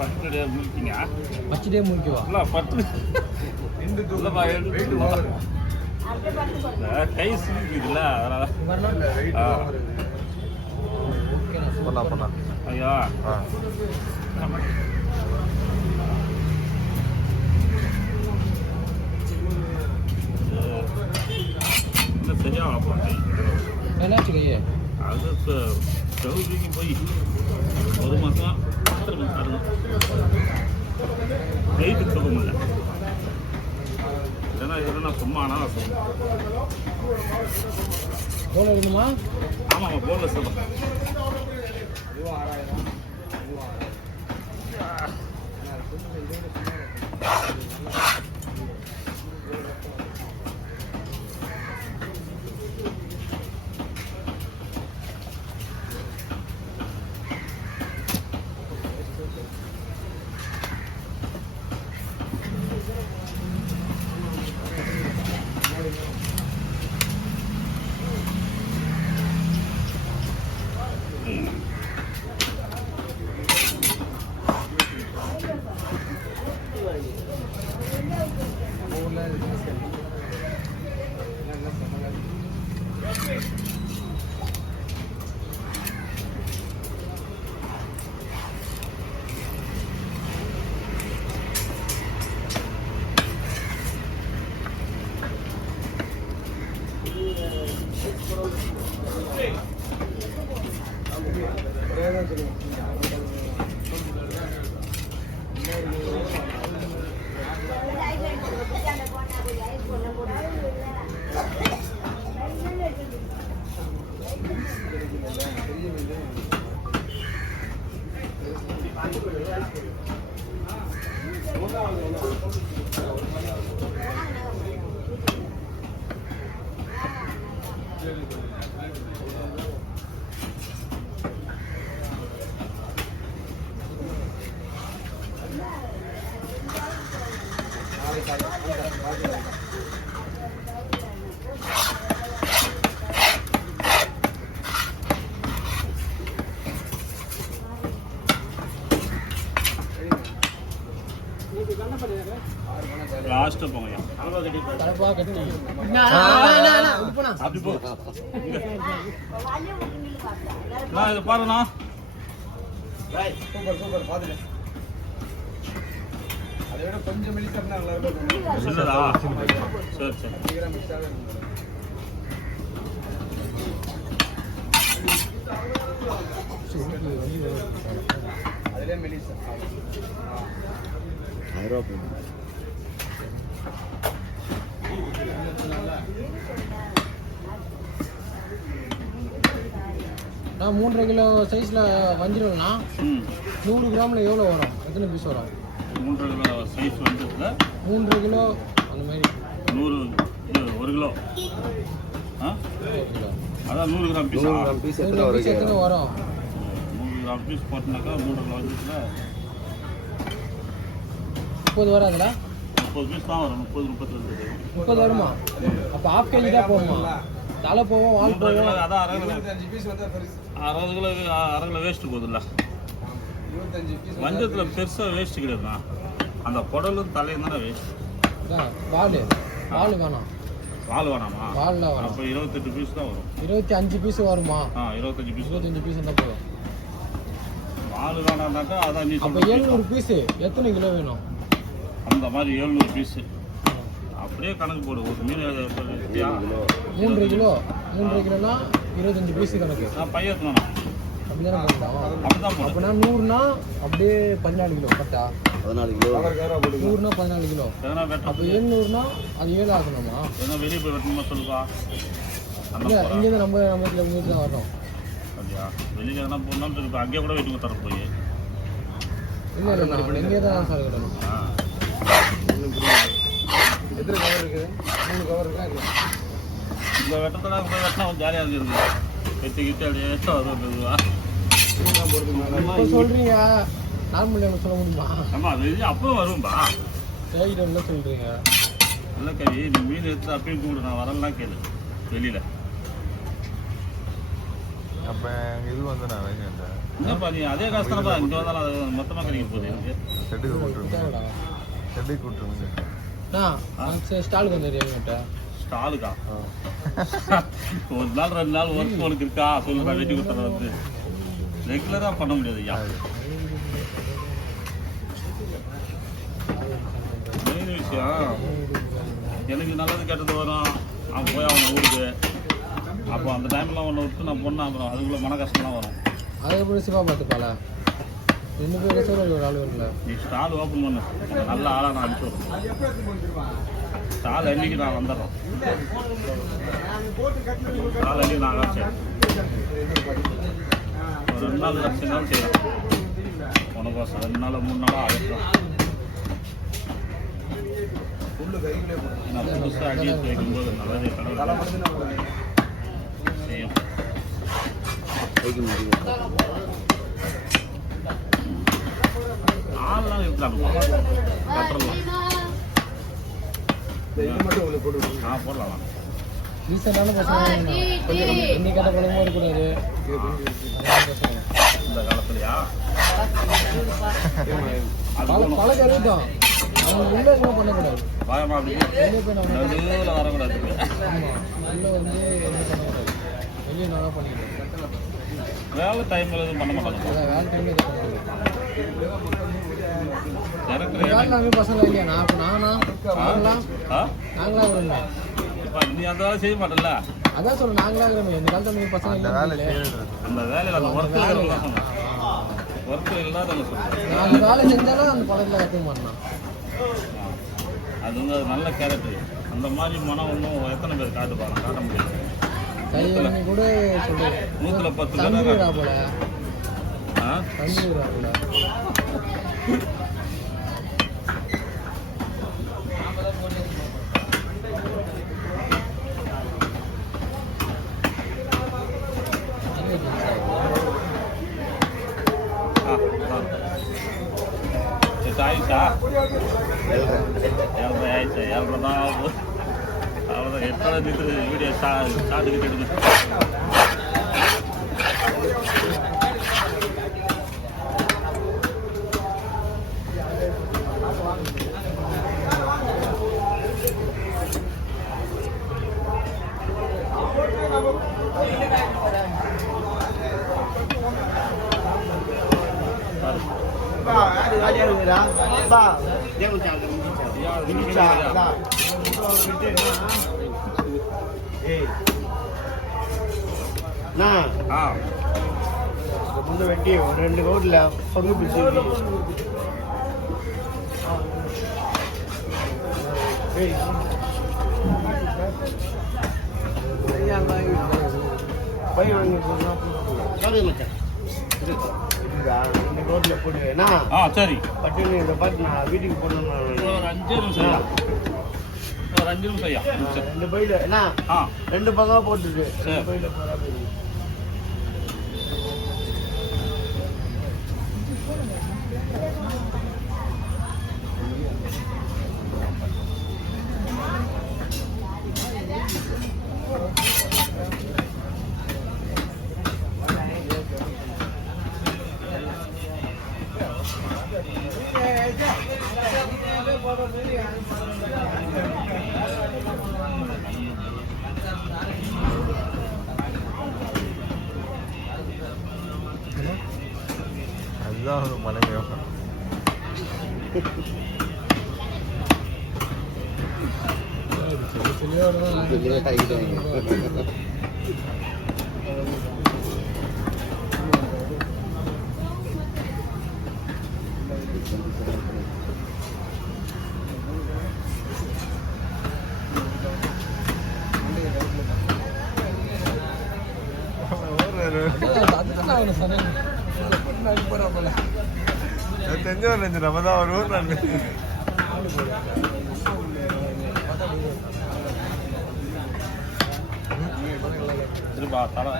பச்சடியே முடிக்கிங்க. பச்சடியே முடிக்கவா? இல்லை பத்து கை சிரிக்குதுல்ல அதனால பண்ணலாம் ஐயா சரியாக என்னாச்சு கையே? அது செவுக்கு போய் ஒரு மாதம் வெயிட்டு தூக்க முடியல. இல்லைன்னா சும்மா ஆனால் போன இருக்குமா? ஆமாம் போனில் சொல்லுங்க. லாஸ்ட் போங்க அப்படி போ. இதை பாருண்ணா. சூப்பர் பாத்துக்க. அதை விட கொஞ்சம் மெலிசா நல்லா இருக்கும். இல்லடா சரி சரி. அதிலே மெலிசா 1000 ரூபாய். நான் 3.5 கிலோ சைஸில் வஞ்சிரம்னா 100 கிராமில் எவ்வளோ வரும்? எத்தனை பீஸ் வரும்? 3.5 கிலோ சைஸ் வந்து 3.5 கிலோ அந்த மாதிரி 1 கிலோ அதான் 100 கிராம் பீஸ். 100 கிராம் பீஸ் எத்தனை வரும்? 100 கிராம் பீஸ் போட்டோம்னாக்கா 3 கிலோ வந்துச்சுல 30 வராதுல? 30 பீஸ் தான் வரும். 30 வருமா? அப்போ ½ கேஜி தான் போகுமா? தலை போவோம், வால் போவோம். அதான் 25 பீஸ் வந்து 60 கிலோ 1/2 கிலோ வேஸ்ட்டு போகுதுல்ல. 25 பீஸ் வஞ்சத்தில் பெருசாக வேஸ்ட்டு கிடையாதுண்ணா. அந்த குடலும் தலையும் தானே வேஸ்ட். வால் வேணாம். வால் வேணாமா? வால்லாம் வேணாம். அப்போ 28 பீஸ் தான் வரும். 25 பீஸ் வருமா? 25 பீஸ் இருந்தால் போதும். வால் வேணாம்னாக்கா அதான் நீ அப்போ 700 பீஸு எத்தனை கிலோ வேணும்? அந்த மாதிரி 700 பீஸு அப்படியே கணக்கு போடு. ஒரு மீன் 3 கிலோனா 25 பீஸ் கணக்கு. பையன் எத்தனா அப்படிதானே போடலாம்? அப்படிதான் போடும். அப்படின்னா 100னா அப்படியே 14 கிலோ கரெக்டா? 14 கிலோ 100னா 14 கிலோ. அப்போ 700னா அது 7 ஆகணுமா? ஏன்னா வெளியே போய் வெட்டணுமா சொல்லுப்பா. இல்லை இங்கே தான் நம்ம இங்கே தான் வரணும். அப்படியா? வெளியில் எதனா போடணும்னு சொல்லி அங்கேயே கூட வெட்டி தர போய். இல்லை இங்கே தான் சார் கிடணும். எத்தனை கவர் இருக்குது? 3 கவர் இருக்கா? இல்லை இந்த வெட்டத்தில் போய் வெட்டினா கொஞ்சம் ஜாலியாக இருக்குது. வெட்டிக்கிட்டு அப்படியே வருவா. இப்போ சொல்கிறீங்க நார்மல் டைமில் சொல்ல முடியுமா? ஆமாம் அது அப்போ வரும்பா. தேடி டைமில் சொல்கிறீங்க. இல்லை கவி நீ மீன் எடுத்து அப்பயும் கூப்பிடு. நான் வரலாம் கேளு வெளியில். அப்போ இது வந்து நான் வாங்கிட்டேன். என்னப்பா நீ அதே காசு தானப்பா இங்கே வந்தாலும் அது மொத்தமாக கிடைக்க போகுது எனக்கு. ஷெட்டுக்கு கூட்டுருங்க, ஷெட்டுக்கு கூட்டுருங்க. ஸ்டாலுக்கு வந்து ஸ்டாலுக்கா? ஒரு நாள் 2 நாள் ஒர்க் உனக்கு இருக்கா சொல்லு, நான் வெட்டி கொடுத்துறது வந்து ரெகுலராக பண்ண முடியாது ஐயா. மெயின் விஷயம் எனக்கு நல்லது கெட்டது வரும், அவன் போய் அவன் ஊருக்கு, அப்போ அந்த டைமில் ஒன்று விட்டு நான் பொண்ணு அப்புறம் அதுக்குள்ளே மன கஷ்டம்லாம் வரும். அதை எப்படி சிவா பார்த்துப்பால 2 பேர் சார் ஒரு ஆள் வரல. நீ ஸ்டால் ஓப்பன் பண்ணு, நல்ல ஆளாக நான் அனுப்பிச்சு விட்றேன். ஸ்டால் அன்னைக்கு நான் வந்துடுறேன், ஸ்டால் அன்னைக்கு நான் ஆரம்பிச்சேன். ஒரு 2 நாள் 10 நாள் செய்கிறேன் உனக்கோசம். 2 நாள் 3 நாளாக ஆகிடும். நான் புதுசாக அடியேட் வைக்கும்போது நல்லதே கடவுள் செய்யும். ஆள்லாம் இருக்கலாம் கட்டுறலாம். போடலாம். ரீசெண்டான பசங்க இன்னைக்கு கட்ட பழமும் இருக்கக்கூடாது இந்த காலத்துலையா பழக்கம் இருக்கட்டும், அவங்க உள்ள எதுவும் பண்ணக்கூடாது. பயமா அப்படி நடுவில் வரக்கூடாது. உள்ள வந்து எதுவும் பண்ணக்கூடாது, வெளியே நல்லா பண்ணிக்கிட்டோம். வேலை டைமில் எதுவும் பண்ண மாட்டாங்க. வேலை டைம் எதுவும் பண்ணக்கூடாது. இறக்குற நாங்கள் பசங்க இல்லையா? நாங்களாம் விடுங்க. இப்போ நீ அந்த வேலை செய்ய மாட்டல. அதான் சொல்ல நாங்களா இருக்கிறோம். இந்த காலத்துல பசங்க அந்த வேலை செய்யறது, அந்த வேலையில் அந்த ஒர்க்கில் ஒர்க்கில் இல்லாதவங்க சொல்லுங்கள். அந்த வேலை செஞ்சாலும் அந்த பழத்தில் கற்றுக்க மாட்டோம். அது வந்து அது நல்ல கேரக்டர். அந்த மாதிரி மனம் ஒன்றும் எத்தனை பேர் காட்ட முடியாது. கையெழுந்து கூட சொல்லு 110 தந்துடுறா போல. ஆ தந்துடுறா போல. ஆயிடுச்சா? 7:30 ஆயிடுச்சா? 7:30 தான் ஆகும். அவ்வளோதான். எத்தனை வீடியோ ஷார்ட்டுக்கிட்டு எடுத்து ముందు పెట్టి 2 కోట్ల పన్ను పిలిచి పై వాంగి ரோட்ல போடுவேனா? சரி பட்டு இந்த பாட்டு நான் வீட்டுக்கு போடணும். ஒரு 5 நிமிஷம் ஒரு 5 நிமிஷம் ஐயா. 2 பையில என்ன 2 பக்கம் போட்டுருக்கு. 2 பையில போறா போய் அதுதான் ஒரு மனைவி. தெரிஞ்சவர் நினைச்சு நம்ம தான் ஒரு ஊர். நான் திரும்ப தலை